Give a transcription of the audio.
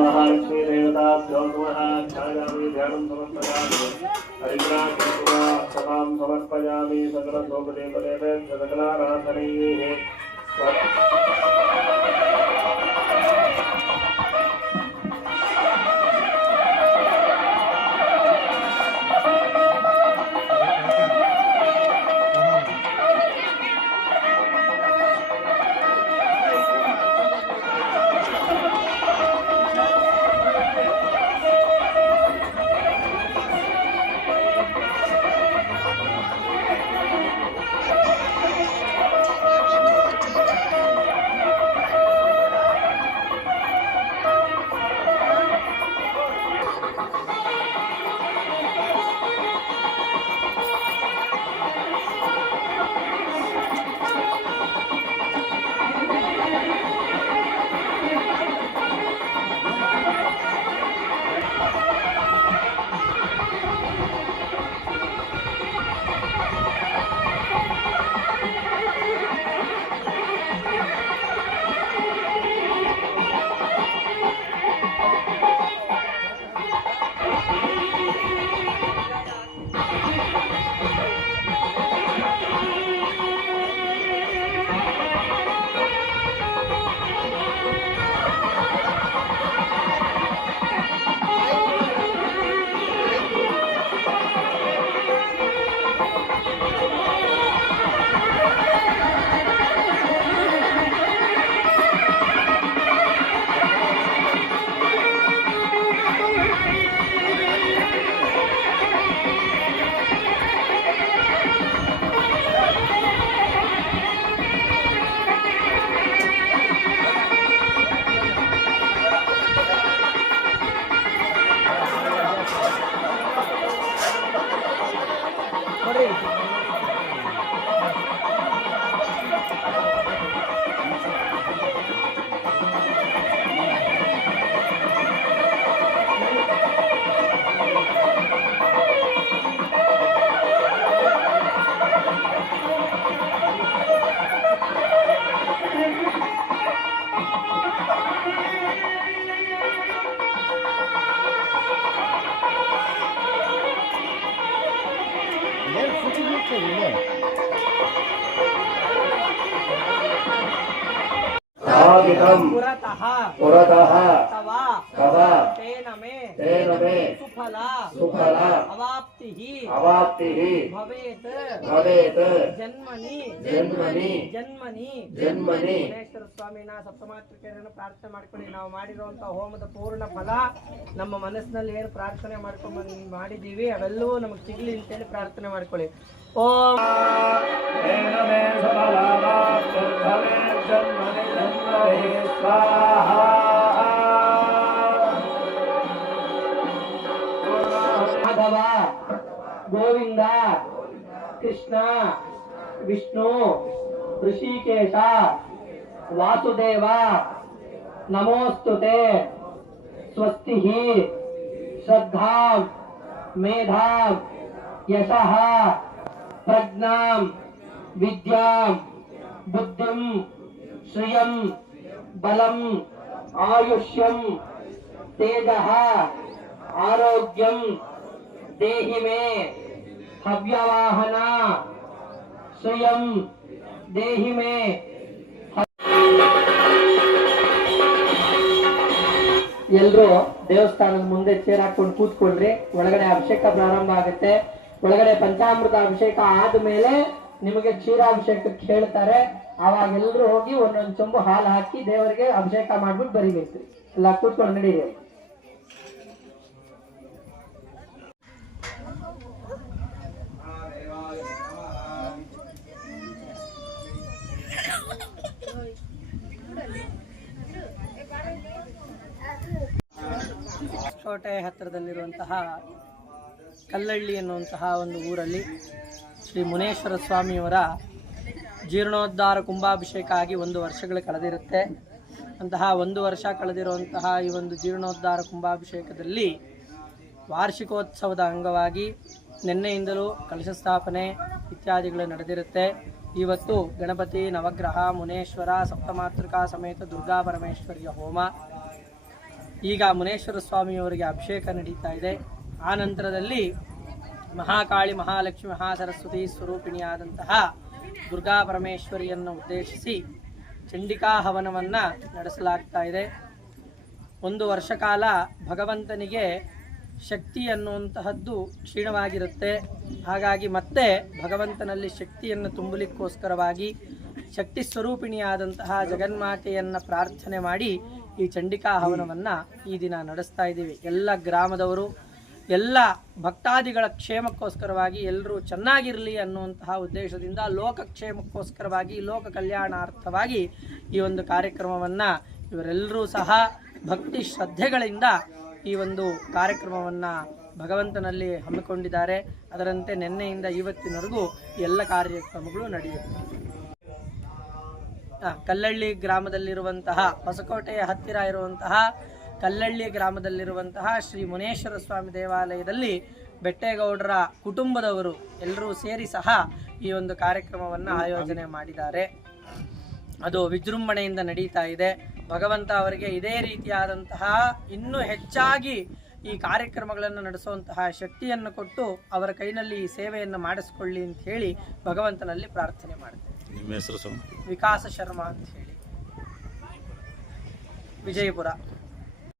महालक्ष्मी देवता ध्यानं समर्पयामि सकलाराधनैः पुरतः तव तेन मे सुफला अवाप्तिः भवेत् जन्मनि ಗಣೇಶ್ವರ ಸ್ವಾಮಿನ ಸಪ್ತಮಾತೃಕೆಯನ್ನು ಪ್ರಾರ್ಥನೆ ಮಾಡ್ಕೊಳ್ಳಿ. ನಾವು ಮಾಡಿರುವಂತಹ ಹೋಮದ ಪೂರ್ಣ ಫಲ ನಮ್ಮ ಮನಸ್ಸಿನಲ್ಲಿ ಏನು ಪ್ರಾರ್ಥನೆ ಮಾಡ್ಕೊಂಡು ಮಾಡಿದ್ದೀವಿ ಅವೆಲ್ಲವೂ ನಮಗೆ ಸಿಗಲಿ ಅಂತೇಳಿ ಪ್ರಾರ್ಥನೆ ಮಾಡ್ಕೊಳ್ಳಿ. ಓಂ ಮಾಧವ ಗೋವಿಂದ ಕೃಷ್ಣ ವಿಷ್ಣು ಋಷಿಕೇಶ ವಾಸುದೇವ ನಮೋಸ್ತುತೆ ಸ್ವಸ್ತಿ ಶ್ರದ್ಧಾ ಮೇಧಾ ಯಶಃ ಪ್ರಜ್ಞಾಂ ವಿದ್ಯಾಂ ಬುದ್ಧಿಂ ಶ್ರಿಯಂ ಬಲಂ ಆಯುಷ್ಯಂ ತೇಜಃ ಆರೋಗ್ಯಂ ದೇಹಿ ಮೇ ಹವ್ಯವಾಹನ ಶ್ರಿಯಂ ದೇಹಿ ಮೇ. ಎಲ್ಲರೂ ದೇವಸ್ಥಾನದ ಮುಂದೆ ಚೇರ್ ಹಾಕೊಂಡು ಕೂತ್ಕೊಳ್ರಿ. ಒಳಗಡೆ ಅಭಿಷೇಕ ಪ್ರಾರಂಭ ಆಗುತ್ತೆ. ಒಳಗಡೆ ಪಂಚಾಮೃತ ಅಭಿಷೇಕ ಆದ್ಮೇಲೆ ನಿಮಗೆ ಕ್ಷೀರಾಭಿಷೇಕಕ್ಕೆ ಹೇಳ್ತಾರೆ. ಆವಾಗ ಎಲ್ಲರೂ ಹೋಗಿ ಒಂದೊಂದು ಚೊಂಬು ಹಾಲು ಹಾಕಿ ದೇವರಿಗೆ ಅಭಿಷೇಕ ಮಾಡ್ಬಿಟ್ಟು ಬರಿಬೇಕು. ಎಲ್ಲ ಕೂತ್ಕೊಂಡು ನಡೀರಿ. ಕೋಟೆ ಹತ್ತಿರದಲ್ಲಿರುವಂತಹ ಕಲ್ಲಳ್ಳಿ ಎನ್ನುವಂತಹ ಒಂದು ಊರಲ್ಲಿ ಶ್ರೀ ಮುನೇಶ್ವರ ಸ್ವಾಮಿಯವರ ಜೀರ್ಣೋದ್ಧಾರ ಕುಂಭಾಭಿಷೇಕ ಆಗಿ 1 ವರ್ಷಗಳು ಕಳೆದಿರುತ್ತೆ. ಅಂತಹ 1 ವರ್ಷ ಕಳೆದಿರುವಂತಹ ಈ ಒಂದು ಜೀರ್ಣೋದ್ಧಾರ ಕುಂಭಾಭಿಷೇಕದಲ್ಲಿ ವಾರ್ಷಿಕೋತ್ಸವದ ಅಂಗವಾಗಿ ನಿನ್ನೆಯಿಂದಲೂ ಕಲಶ ಸ್ಥಾಪನೆ ಇತ್ಯಾದಿಗಳು ನಡೆದಿರುತ್ತೆ. ಇವತ್ತು ಗಣಪತಿ, ನವಗ್ರಹ, ಮುನೇಶ್ವರ, ಸಪ್ತಮಾತೃಕಾ ಸಮೇತ ದುರ್ಗಾ ಪರಮೇಶ್ವರಿಯ ಹೋಮ. ಈಗ ಮುನೇಶ್ವರ ಸ್ವಾಮಿಯವರಿಗೆ ಅಭಿಷೇಕ ನಡೀತಾ ಇದೆ. ಆ ನಂತರದಲ್ಲಿ ಮಹಾಕಾಳಿ, ಮಹಾಲಕ್ಷ್ಮಿ, ಮಹಾಸರಸ್ವತಿ ಸ್ವರೂಪಿಣಿಯಾದಂತಹ ದುರ್ಗಾ ಪರಮೇಶ್ವರಿಯನ್ನು ಉದ್ದೇಶಿಸಿ ಚಂಡಿಕಾ ಹವನವನ್ನು ನಡೆಸಲಾಗ್ತಾ ಇದೆ. 1 ವರ್ಷ ಕಾಲ ಭಗವಂತನಿಗೆ ಶಕ್ತಿ ಅನ್ನುವಂತಹದ್ದು ಕ್ಷೀಣವಾಗಿರುತ್ತೆ. ಹಾಗಾಗಿ ಮತ್ತೆ ಭಗವಂತನಲ್ಲಿ ಶಕ್ತಿಯನ್ನು ತುಂಬಲಿಕ್ಕೋಸ್ಕರವಾಗಿ ಶಕ್ತಿ ಸ್ವರೂಪಿಣಿಯಾದಂತಹ ಜಗನ್ಮಾತೆಯನ್ನು ಪ್ರಾರ್ಥನೆ ಮಾಡಿ ಈ ಚಂಡಿಕಾ ಹವನವನ್ನು ಈ ದಿನ ನಡೆಸ್ತಾ ಇದ್ದೀವಿ. ಎಲ್ಲ ಗ್ರಾಮದವರು, ಎಲ್ಲ ಭಕ್ತಾದಿಗಳ ಕ್ಷೇಮಕ್ಕೋಸ್ಕರವಾಗಿ ಎಲ್ಲರೂ ಚೆನ್ನಾಗಿರಲಿ ಅನ್ನುವಂತಹ ಉದ್ದೇಶದಿಂದ ಲೋಕಕ್ಷೇಮಕ್ಕೋಸ್ಕರವಾಗಿ, ಲೋಕ ಕಲ್ಯಾಣಾರ್ಥವಾಗಿ ಈ ಒಂದು ಕಾರ್ಯಕ್ರಮವನ್ನು ಇವರೆಲ್ಲರೂ ಸಹ ಭಕ್ತಿ ಶ್ರದ್ಧೆಗಳಿಂದ ಈ ಒಂದು ಕಾರ್ಯಕ್ರಮವನ್ನು ಭಗವಂತನಲ್ಲಿ ಹಮ್ಮಿಕೊಂಡಿದ್ದಾರೆ. ಅದರಂತೆ ನಿನ್ನೆಯಿಂದ ಇವತ್ತಿನವರೆಗೂ ಎಲ್ಲ ಕಾರ್ಯಕ್ರಮಗಳು ನಡೆಯುತ್ತೆ. ಕಲ್ಲಳ್ಳಿ ಗ್ರಾಮದಲ್ಲಿರುವಂತಹ, ಹೊಸಕೋಟೆಯ ಹತ್ತಿರ ಇರುವಂತಹ ಕಲ್ಲಳ್ಳಿ ಗ್ರಾಮದಲ್ಲಿರುವಂತಹ ಶ್ರೀ ಮುನೇಶ್ವರ ಸ್ವಾಮಿ ದೇವಾಲಯದಲ್ಲಿ ಬೆಟ್ಟೇಗೌಡರ ಕುಟುಂಬದವರು ಎಲ್ಲರೂ ಸೇರಿ ಸಹ ಈ ಒಂದು ಕಾರ್ಯಕ್ರಮವನ್ನು ಆಯೋಜನೆ ಮಾಡಿದ್ದಾರೆ. ಅದು ವಿಜೃಂಭಣೆಯಿಂದ ನಡೀತಾ ಇದೆ. ಭಗವಂತ ಅವರಿಗೆ ಇದೇ ರೀತಿಯಾದಂತಹ ಇನ್ನೂ ಹೆಚ್ಚಾಗಿ ಈ ಕಾರ್ಯಕ್ರಮಗಳನ್ನು ನಡೆಸುವಂತಹ ಶಕ್ತಿಯನ್ನು ಕೊಟ್ಟು ಅವರ ಕೈನಲ್ಲಿ ಈ ಸೇವೆಯನ್ನು ಮಾಡಿಸಿಕೊಳ್ಳಿ ಅಂತ ಹೇಳಿ ಭಗವಂತನಲ್ಲಿ ಪ್ರಾರ್ಥನೆ ಮಾಡ್ತೇವೆ. ನಿಮ್ಮ ಹೆಸರು? ವಿಕಾಸ ಶರ್ಮಾ ಅಂತ ಹೇಳಿ, ವಿಜಯಪುರ.